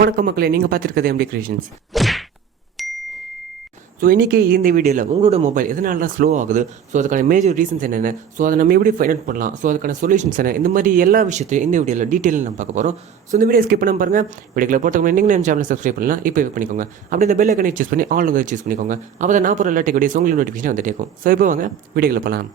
வணக்கம் மக்களே, நீங்கள் பார்த்துருக்கிறது எம்டி கிரியேஷன்ஸ். ஸோ இன்றைக்கி இந்த வீடியோவில் உங்களோட மொபைல் எதனாலலாம் ஸ்லோ ஆகுது, ஸோ அதுக்கான மேஜர் ரீசன்ஸ் என்னென்ன, ஸோ அதை நம்ம எப்படி ஃபைண்ட் அவுட் பண்ணலாம், ஸோ அதுக்கான சொல்யூஷன்ஸ் என்ன, இந்த மாதிரி எல்லா விஷயத்தையும் இந்த வீடியோவில் டீட்டெயிலில் நம்ம பார்க்க போகிறோம். ஸோ இந்த வீடியோ ஸ்கிப் பண்ண பாருங்கள். வீடியோவில் போட்டவங்க நீங்கள் நம்ம சேனலை சப்ஸ்கிரைப் பண்ணலாம், இப்போ பண்ணிக்கோங்க. அப்படி இந்த பெல் ஐக்கனை சூஸ் பண்ணி ஆல் சூஸ் பண்ணிக்கோங்க. அப்போ தான் நான் போகிற எல்லா டெக் வீடியோஸ் உங்களுக்கு நோட்டிஃபிகேஷன் வந்துட்டே இருக்கும். ஸோ இப்போ வாங்க வீடியோவில் போகலாம்.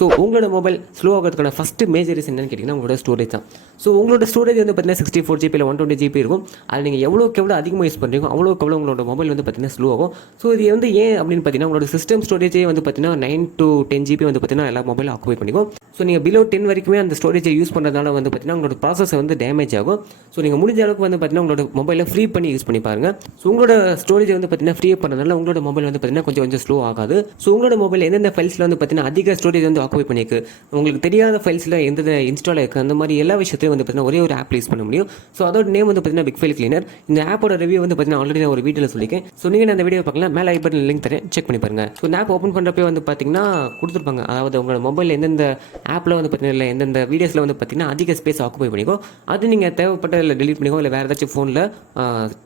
ஸோ உங்களோட மொபைல் ஸ்லோ ஆகிறதுக்கான ஃபஸ்ட்டு மேஜர் ரீசன் என்னன்னு கேட்டிங்கன்னா உங்களோட ஸ்டோரேஜ் தான். ஸோ உங்களோட ஸ்டோரேஜ் வந்து பார்த்தீங்கன்னா 64 GB இல்லை 120 GB இருக்கும். அது நீங்கள் எவ்வளோக்கு எவ்வளோ அதிகமாக யூஸ் பண்ணுறீங்க அவ்வளோக்கு எவ்வளோ உங்களோட மொபைல் வந்து பார்த்தீங்கன்னா ஸ்லோ ஆகும். ஸோ இது வந்து ஏன் அப்படின்னு பார்த்தீங்கன்னா உங்களோட சிஸ்டம் ஸ்டோரேஜே வந்து பார்த்தீங்கன்னா 9 to 10 GB வந்து பார்த்தீங்கன்னா எல்லா மொபைலும் ஆக்குபை பண்ணிக்கும். ஸோ நீங்கள் பிலோ 10 வரைக்குமே அந்த ஸ்டோரேஜை யூஸ் பண்ணுறதுனால வந்து பார்த்தீங்கன்னா உங்களோட ப்ராசஸ் வந்து டேமேஜ் ஆகும். ஸோ நீங்கள் முடிஞ்ச அளவுக்கு வந்து பார்த்தீங்கன்னா உங்களோட மொபைலை ஃப்ரீ பண்ணி யூஸ் பண்ணி பாருங்கள். ஸோ உங்களோட ஸ்டோரேஜ் வந்து பார்த்தீங்கன்னா ஃப்ரீ பண்ணுறதுனால உங்களோட மொபைல் வந்து பார்த்தீங்கன்னா கொஞ்சம் ஸ்லோ ஆகாது. ஸோ உங்களோட மொபைல் எந்தெந்த ஃபைல்ஸில் வந்து பார்த்தீங்கன்னா அதிக ஸ்டோரேஜ் வந்து ஆக்குபை பண்ணியிருக்கு, உங்களுக்கு தெரியாத ஃபைல்ஸில் எந்த இன்ஸ்டால் இருக்குது, அந்த மாதிரி எல்லா விஷயத்தையும் வந்து பார்த்தீங்கன்னா ஒரே ஒரு ஆப் யூஸ் பண்ண முடியும். ஸோ அதோட நேம் வந்து பார்த்தீங்கன்னா பிக் ஃபைல் கிளீனர். இந்த ஆப்போட ரிவ்யூ வந்து பார்த்தீங்கன்னா ஆல்ரெடி நான் ஒரு வீடியோவில் சொல்லியிருக்கேன். ஸோ நீங்கள் அந்த வீடியோ பார்க்கலாம், மேலே ஐ பட்டன் லிங்க் தரேன், செக் பண்ணி பாருங்கள். ஸோ இந்த ஆப் ஓப்பன் பண்ணுறப்பே வந்து பார்த்தீங்கன்னா கொடுத்துருப்பாங்க, அதாவது உங்களோட மொபைல் எந்தெந்த ஆப்பில் வந்து பார்த்தீங்கன்னா எந்தெந்த வீடியோஸில் வந்து பார்த்தீங்கன்னா அதிக ஸ்பேஸ் ஆக்குபை பண்ணிக்கும், அது நீங்கள் தேவைப்பட்ட இல்லை டெலிட் பண்ணிக்கோ, இல்லை வேறு ஏதாச்சும் ஃபோனில்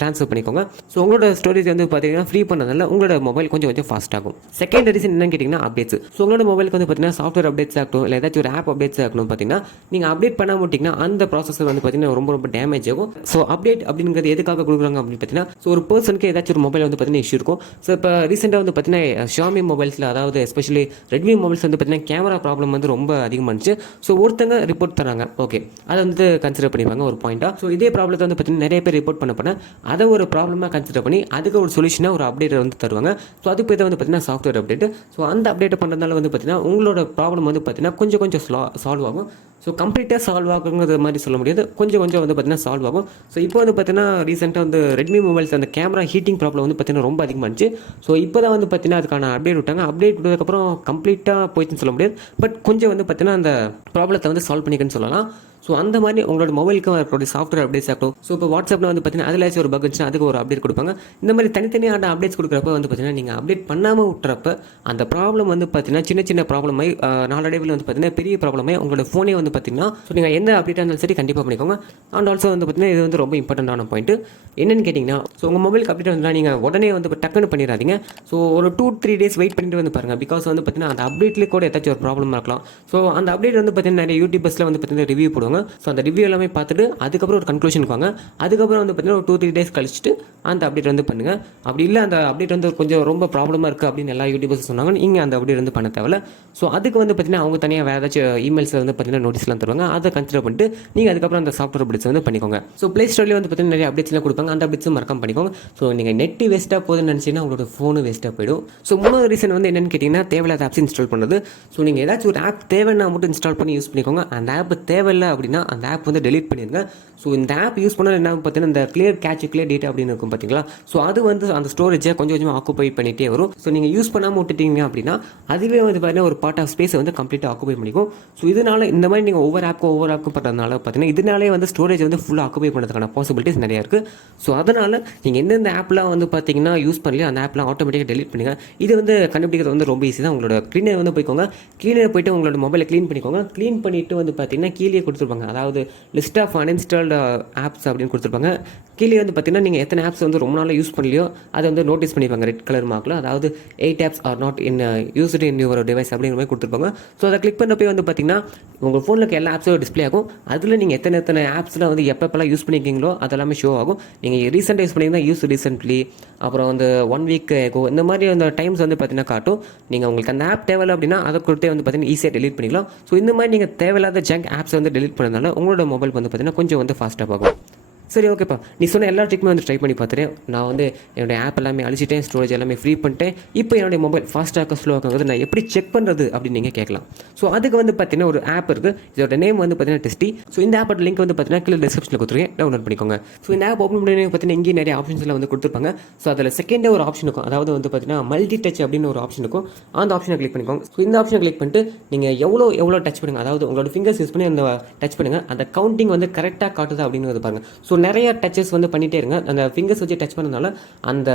ட்ரான்ஸ்ஃபர் பண்ணிக்கோங்க. ஸோ உங்களோட ஸ்டோரேஜ் வந்து பார்த்தீங்கன்னா ஃப்ரீ பண்ணதால உங்களோட மொபைல் கொஞ்சம் ஃபாஸ்ட் ஆகும். செகண்ட் ரீசன் என்னன்னு கேட்டிங்கன்னா அப்டேட்ஸ். ஸோ உங்களோட மொபைலுக்கு வந்து பார்த்தீங்கன்னா சாஃப்ட்வேர் அப்டேட்ஸ் ஆகட்டும், இல்லை ஏதாச்சும் ஒரு ஆப் அப்டேட்ஸ் ஆகணும் பார்த்தீங்கன்னா நீங்கள் அப்டேட் பண்ண மாட்டிங்கன்னா அந்த ப்ராசஸர் வந்து பார்த்தீங்கன்னா ரொம்ப டேமேஜ் ஆகும். ஸோ அப்டேட் அப்படிங்கிறது எதுக்காக கொடுக்குறாங்க அப்படின்னு பார்த்தீங்கன்னா, ஸோ ஒரு பர்சனுக்கு ஏதாச்சும் ஒரு மொபைல் வந்து பார்த்தீங்கன்னா இஷ்யூ இருக்கும். ஸோ இப்போ ரீசெண்டாக வந்து பார்த்தீங்கன்னா ஷாமி மொபைல்ஸில், அதாவது எஸ்பெஷலி ரெட்மி மொபைல்ஸ் வந்து பார்த்தீங்கன்னா கேமரா ப்ராப்ளம் வந்து ரொம்ப அதிகமாக இருந்துச்சு. ஸோ ஒருத்தங்க ரிப்போர்ட் தராங்க, ஓகே, அதை வந்து கன்சிடர் பண்ணிப்பாங்க ஒரு பாயிண்டாக. ஸோ இதே ப்ராப்ளத்தை வந்து பார்த்தீங்கன்னா நிறைய பேர் ரிப்போர்ட் பண்ண அதை ஒரு ப்ராப்ளமாக கன்சிடர் பண்ணி அதுக்கு ஒரு சொல்யூஷனாக ஒரு அப்டேட் வந்து தருவாங்க. ஸோ அது பேர் வந்து பார்த்தீங்கன்னா சாஃப்ட்வேர் அப்டேட். ஸோ அந்த அப்டேட் பண்ணுறதுனால வந்து பார்த்தீங்கன்னா உங்களோட ப்ராப்ளம் வந்து பார்த்தீங்கன்னா கொஞ்சம் சால்வ் ஆகும். ஸோ கம்ப்ளீட்டாக சால்வ் ஆகுங்கிறது மாதிரி சொல்ல முடியாது, கொஞ்சம் வந்து பார்த்தீங்கன்னா சால்வ் ஆகும். ஸோ இப்போ வந்து பார்த்தீங்கன்னா ரீசெண்டாக வந்து ரெட்மி மொபைல்ஸ் அந்த கேமரா ஹீட்டிங் ப்ராப்ளம் வந்து பார்த்தீங்கன்னா ரொம்ப அதிகமாக இருந்துச்சு. ஸோ இப்போ தான் வந்து பார்த்தீங்கன்னா அதுக்கான அப்டேட் விட்டாங்க. அப்டேட் விட்டதுக்கப்புறம் கம்ப்ளீட்டாக போயிடுச்சுன்னு சொல்ல முடியாது, பட் கொஞ்சம் வந்து பார்த்தீங்கன்னா அந்த ப்ராப்ளத்தை வந்து சால்வ் பண்ணிக்கன்னு சொல்லலாம். ஸோ அந்த மாதிரி உங்களோட மொபைலுக்கு வரக்கூடிய சாஃப்ட்வேர் அப்டேட்ஸ் ஆகட்டும். ஸோ இப்போ வாட்ஸ்அப்பில் வந்து பார்த்தீங்கன்னா அதில் ஒரு பக் இருந்துச்சுன்னா அதுக்கு ஒரு அப்டேட் கொடுப்பாங்க. இந்த மாதிரி தனித்தனியான அப்டேட்ஸ் கொடுக்குறப்ப வந்து பார்த்தீங்கன்னா நீங்கள் அப்டேட் பண்ணாமல் விட்டுறப்ப அந்த ப்ராப்ளம் வந்து பார்த்தீங்கன்னா சின்ன ப்ராப்ளமாய் நாளடைவில் வந்து பார்த்தீங்கன்னா பெரிய ப்ராப்ளமாய் உங்களோட ஃபோனே வந்து பார்த்தீங்கன்னா, ஸோ நீங்கள் எந்த அப்டேட்டாக இருந்தாலும் சரி கண்டிப்பாக பண்ணிக்கோங்க. அண்ட் ஆல்சோ வந்து பார்த்தீங்கன்னா இது வந்து ரொம்ப இம்பார்ட்டண்டான பாயிண்ட் என்னென்னு கேட்டிங்கன்னா, ஸோ உங்கள் மொபைலுக்கு அப்டேட் வந்தால் நீங்கள் உடனே வந்து டக்குன்னு பண்ணிடாதீங்க. ஸோ ஒரு 2-3 days வெயிட் பண்ணிட்டு வந்து பாருங்கள். பிகாஸ் வந்து பார்த்தீங்கன்னா அந்த அப்டேட்லேயே கூட ஏதாச்சும் ஒரு ப்ராப்ளம் இருக்கலாம். ஸோ அந்த அப்டேட் வந்து பார்த்தீங்கன்னா நிறைய யூடியூபர்ஸில் வந்து பார்த்தீங்கன்னா ரிவ்யூ போடுவாங்க. ஸோ அந்த ரிவ்யூ எல்லாமே பார்த்துட்டு அதுக்கப்புறம் ஒரு கன்க்ளூஷனுக்கு வாங்க. அதுக்கப்புறம் வந்து பார்த்தீங்கன்னா ஒரு 2-3 days கழிச்சுட்டு அந்த அப்டேட் வந்து பண்ணுங்கள். அப்படி இல்லை அந்த அப்டேட் வந்து கொஞ்சம் ரொம்ப ப்ராப்ளமாக இருக்குது அப்படின்னு எல்லா யூடியூபர்ஸ் சொன்னாங்க, நீங்கள் அந்த அப்டேட் வந்து பண்ண தேவையில்ல. ஸோ அதுக்கு வந்து பார்த்தீங்கன்னா அவங்க தனியாக வேறு ஏதாச்சும் இமெயில்ஸில் வந்து பார்த்தீங்கன்னா நோட்டீஸ்லாம் தருவாங்க, அதை கன்சிடர் பண்ணிட்டு நீங்கள் அதுக்கப்புறம் அந்த சாஃப்ட்வேர் அப்டேட்ஸ் வந்து பண்ணிக்கோங்க. ஸோ ப்ளே ஸ்டோர்லேயே வந்து பார்த்தீங்கன்னா நிறைய அப்டேட்ஸ்லாம் கொடுப்பாங்க, அந்த அப்டேட்ஸும் மறக்காம பண்ணிக்கோங்க. ஸோ நீங்கள் நெட்டு வேஸ்ட்டாக போகுதுன்னு நினச்சிங்கன்னா உங்களோட ஃபோனு வேஸ்ட்டாக போயிடும். ஸோ மூணாவது ரீசன் வந்து என்னென்னு கேட்டிங்கன்னா தேவையில்லாத ஆப்ஸ் இன்ஸ்டால் பண்ணுறது. ஸோ நீங்கள் ஏதாச்சும் ஒரு ஆப் தேவைன்னா மட்டும் இன்ஸ்டால் பண்ணி யூஸ் பண்ணிக்கோங்க. அந்த ஆப் தேவையில்லை அப்படின்னா அந்த ஆப் வந்து டெலிட் பண்ணிடுங்க. ஸோ இந்த ஆப் யூஸ் பண்ணால் என்ன பார்த்தீங்கன்னா இந்த கிளியர் டேட்டா அப்படின்னு இருக்கும் பார்த்தீங்களா. ஸோ அது வந்து அந்த ஸ்டோரேஜை கொஞ்சம் ஆக்குபை பண்ணிகிட்டே வரும். ஸோ நீங்கள் யூஸ் பண்ணாமல் விட்டுட்டீங்க அப்படின்னா அதுவே வந்து பார்த்தீங்கன்னா ஒரு பார்ட் ஆஃப் ஸ்பேஸை வந்து கம்ப்ளீட்டாக ஆக்குபை பண்ணிக்கும். ஸோ இதனால் இந்த மாதிரி நீங்கள் ஒவ்வொரு ஆப்புக்கும் பண்ணுறதுனால பார்த்தீங்கன்னா இதனாலே வந்து ஸ்டோரேஜ் வந்து ஃபுல்லாக ஆக்குபை பண்ணுறதுக்கான பாசிபிலிட்டிஸ் நிறையா இருக்குது. ஸோ அதனால் நீங்கள் எந்தெந்த ஆப்லாம் வந்து பார்த்தீங்கன்னா யூஸ் பண்ணலையோ அந்த ஆப்லாம் ஆட்டோமேட்டிக்காக டெலிட் பண்ணுங்கள். இது வந்து கண்டுபிடிக்கிறது வந்து ரொம்ப ஈஸி தான். உங்களோட கிளீனர் வந்து போய்க்கோங்க, கிளீனர் போய்ட்டு உங்களோட மொபைலை க்ளீன் பண்ணிக்கோங்க. க்ளீன் பண்ணிவிட்டு வந்து பார்த்தீங்கன்னா கீழே கொடுத்துருப்பாங்க, அதாவது லிஸ்ட் ஆஃப் அன்இன்ஸ்டால்டு ஆப்ஸ் அப்படின்னு கொடுத்துருப்பாங்க. கீழே வந்து பார்த்தீங்கன்னா நீங்கள் எத்தனை ஆப்ஸ் வந்து ரொம்ப நாளாக யூஸ் பண்ணலையோ அதை வந்து நோட்டீஸ் பண்ணிப்பாங்க ரெட் கலர் மார்க்கில், அதாவது 8 apps are not used in your device அப்படிங்கிற மாதிரி கொடுத்துருப்பாங்க. ஸோ அதை கிளிக் பண்ணப்போ வந்து பார்த்தீங்கன்னா உங்கள் ஃபோனில் இருக்க எல்லா ஆப்ஸும் டிஸ்பிளே ஆகும். அதில் நீங்கள் எத்தனை ஆப்ஸ்லாம் வந்து எப்பப்பெல்லாம் யூஸ் பண்ணிக்கிங்களோ அதெல்லாமே ஷோ ஆகும். நீங்கள் ரீசெண்டாக யூஸ் பண்ணிங்கன்னா யூஸ் ரீசென்ட்லி, அப்புறம் வந்து 1 week ago, இந்த மாதிரி அந்த டைம்ஸ் வந்து பார்த்தீங்கன்னா காட்டும். நீங்கள் உங்களுக்கு அந்த ஆப் தேவையில்லை அப்படின்னா அதை கொடுத்தே வந்து பார்த்தீங்கன்னா ஈஸியாக டெலிட் பண்ணிக்கலாம். ஸோ இந்த மாதிரி நீங்கள் தேவையில்லாத ஜங்க் ஆப்ஸ் வந்து டெலிட் பண்ணதுனால உங்களோட மொபைல் வந்து பார்த்தீங்கன்னா கொஞ்சம் வந்து ஃபாஸ்ட்டாக ஆகும். சரி, ஓகேப்பா, நீ சொன்ன எல்லா ட்ரிக்குமே வந்து ட்ரை பண்ணி பார்த்துட்டேன். நான் வந்து என்னுடைய ஆப் எல்லாமே அழிச்சிட்டேன், ஸ்டோரேஜ் எல்லாமே ஃப்ரீ பண்ணிட்டேன். இப்போ என்னுடைய மொபைல் ஃபாஸ்ட்டாக ஸ்லோ ஆகுறது நான் எப்படி செக் பண்ணுறது அப்படின்னு நீங்கள் கேட்கலாம். ஸோ அதுக்கு வந்து பார்த்தீங்கன்னா ஒரு ஆப் இருக்குது, இதோட நேம் வந்து பார்த்தீங்கன்னா டெஸ்டி. ஸோ இந்த ஆப்போட லிங்க் வந்து பார்த்தீங்கன்னா கீழே டிஸ்கிரிப்ஷனில் கொடுத்துருக்கேன், டவுன்லோட் பண்ணிக்கோங்க. ஸோ இந்த ஆப் ஓப்பன் பண்ணி பார்த்தீங்கன்னா இங்கே நிறைய ஆப்ஷன்ஸ்லாம் வந்து கொடுத்துருப்பாங்க. ஸோ அதில் செகண்டே ஒரு ஆப்ஷன் இருக்கும், அதாவது வந்து பார்த்தீங்கன்னா மல்டி டச் அப்படின்னு ஒரு ஆப்ஷன் இருக்கும். அந்த ஆப்ஷனை கிளிக் பண்ணிக்கோங்க. ஸோ இந்த ஆப்ஷனை கிளிக் பண்ணிட்டு நீங்கள் எவ்வளோ டச் பண்ணுங்கள், அதாவது உங்களோட ஃபிங்கர்ஸ் யூஸ் பண்ணி அந்த டச் பண்ணுங்கள், அந்த கவுண்டிங் வந்து கரெக்டாக காட்டுதா அப்படின்னு பாருங்கள். ஸோ நிறைய டச்சஸ் வந்து பண்ணிகிட்டே இருங்க. அந்த ஃபிங்கர்ஸ் வச்சு டச் பண்ணனால அந்த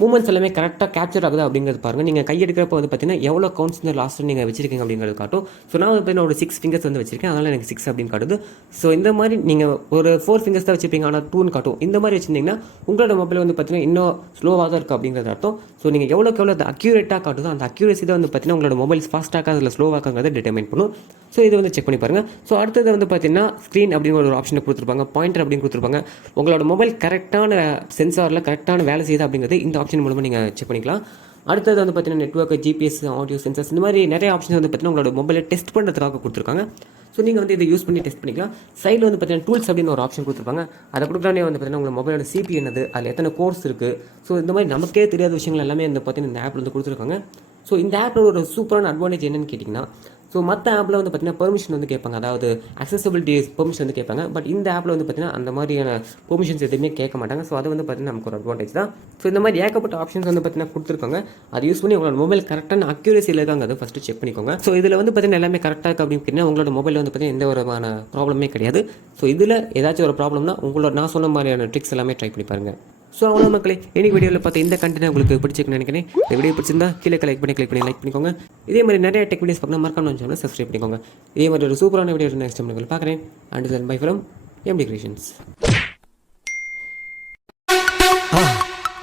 மூமெண்ட்ஸ் எல்லாமே கரெக்டாக கேப்சர் ஆகுது அப்படிங்கிறது பாருங்கள். நீங்கள் கை எடுக்கிறப்ப வந்து பார்த்தீங்கன்னா எவ்வளோ கவுண்ட்ஸ் இந்த லாஸ்ட்டு நீங்கள் வச்சிருக்கீங்க அப்படிங்கிறது காட்டும். ஸோ நான் வந்து பார்த்தீங்கன்னா ஒரு 6 ஃபிங்கர்ஸ் வந்து வச்சிருக்கேன், அதனால் எனக்கு 6 அப்படின்னு காட்டுது. ஸோ இந்த மாதிரி நீங்கள் ஒரு 4 ஃபிங்கர்ஸ் தான் வச்சுருப்பீங்க, ஆனால் 2ன்னு காட்டும். இந்த மாதிரி வச்சிருந்தீங்கன்னா உங்களோட மொபைல் வந்து பார்த்தீங்கன்னா இன்னும் ஸ்லோவாக தான் இருக்குது அப்படிங்கிறது அர்த்தம். ஸோ நீங்கள் எவ்வளோக்கு எவ்வளோ அது அக்யூரேட்டாக காட்டுதோ அந்த அக்யூரேசி தான் வந்து பார்த்தீங்கன்னா உங்களோட மொபைல் ஃபாஸ்ட்டாக அதில் ஸ்லோவாக்காங்கிறத டிட்டர்மைன் பண்ணும். ஸோ இது வந்து செக் பண்ணி பாருங்கள். ஸோ அடுத்தது வந்து பார்த்தீங்கன்னா ஸ்க்ரீன் அப்படின்னு ஒரு ஆப்ஷனை கொடுத்துருப்பாங்க, பாயிண்டர் அப்படின்னு கொடுத்துருப்பாங்க. உங்களோட மொபைல் கரெக்டான சென்சாரில் கரெக்டான வேலை செய்யுது அப்படிங்கிறது இந்த ஆப்ஷன் மூலமாக நீங்கள் செக் பண்ணிக்கலாம். அடுத்தது வந்து பார்த்தீங்கன்னா நெட்வொர்க், ஜிபிஎஸ், ஆடியோ சென்சர்ஸ், இந்த மாதிரி நிறைய ஆப்ஷன்ஸ் வந்து பார்த்தீங்கன்னா உங்களோட மொபைலை டெஸ்ட் பண்ணுறதுக்காக கொடுத்துருக்காங்க. ஸோ நீங்கள் வந்து இதை யூஸ் பண்ணி டெஸ்ட் பண்ணிக்கலாம். சைடில் வந்து பார்த்தீங்கன்னா டூல்ஸ் அப்படின்னு ஒரு ஆப்ஷன் கொடுத்துருப்பாங்க. அதை கொடுக்குறானே வந்து பார்த்தீங்கன்னா உங்கள் மொபைலோட சிபி என்னது, அதில் எத்தனை கோர்ஸ் இருக்குது, ஸோ இந்த மாதிரி நமக்கே தெரியாத விஷயங்கள் எல்லாமே வந்து பார்த்தீங்கன்னா இந்த ஆப்பில் வந்து கொடுத்துருக்காங்க. ஸோ இந்த ஆப்பில் ஒரு சூப்பரான அட்வான்டேஜ் என்னன்னு கேட்டிங்கன்னா, ஸோ மற்ற ஆப்பில் வந்து பார்த்தீங்கன்னா பெர்மிஷன் வந்து கேட்பாங்க, அதாவது அக்சசபிலிட்டி பெர்மிஷன் வந்து கேட்பாங்க. பட் இந்த ஆப்பில் வந்து பார்த்தீங்கன்னா அந்த மாதிரியான பெர்மிஷன்ஸ் எதுவுமே கேட்க மாட்டாங்க. ஸோ அது வந்து பார்த்தீங்கன்னா நமக்கு ஒரு அட்வான்டேஜ் தான். ஸோ இந்த மாதிரி ஏகப்பட்ட ஆப்ஷன்ஸ் வந்து பார்த்தீங்கன்னா கொடுத்துருக்காங்க. அதை யூஸ் பண்ணி உங்களோட மொபைல் கரெக்டான அக்யூரேசியில் இருக்காங்க, அதை ஃபஸ்ட்டு செக் பண்ணிக்கோங்க. ஸோ இதில் வந்து பார்த்தீங்கன்னா எல்லாமே கரெக்டாக இருக்குது அப்படின்னு கேட்டிங்கன்னா உங்களோட மொபைல் வந்து பார்த்தீங்கன்னா எந்த விதமான ப்ராப்ளமே கிடையாது. ஸோ இதில் ஏதாச்சும் ஒரு ப்ராப்ளம்னா உங்களோட நான் சொன்ன மாதிரியான ட்ரிக்ஸ் எல்லாமே ட்ரை பண்ணி பாருங்கள். ஸோ அவ்வளோ மக்களே, இன்னைக்கு வீடியோவில் பார்த்து இந்த கண்டென்ட் உங்களுக்கு பிடிச்சிருக்குன்னு நினைக்கிறேன். இந்த வீடியோ பிடிச்சிருந்தா கீழே கிளிக் பண்ணிக்கோங்க. இதே மாதிரி நிறைய டெக் வீடியோஸ் பார்க்கணும், மறக்காம சேனலை சப்ஸ்கிரைப் பண்ணிக்கோங்க. இதே மாதிரி ஒரு சூப்பரான வீடியோ நெக்ஸ்ட் டைம் உங்களுக்கு பார்க்குறேன். And then bye from MD creations.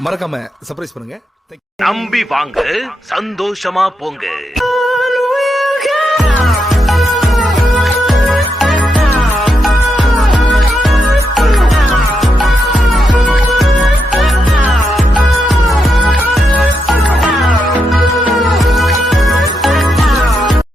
மறக்காம சர்ப்ரைஸ் பண்ணுங்க. நம்பி வாங்க, சந்தோஷமா போங்க.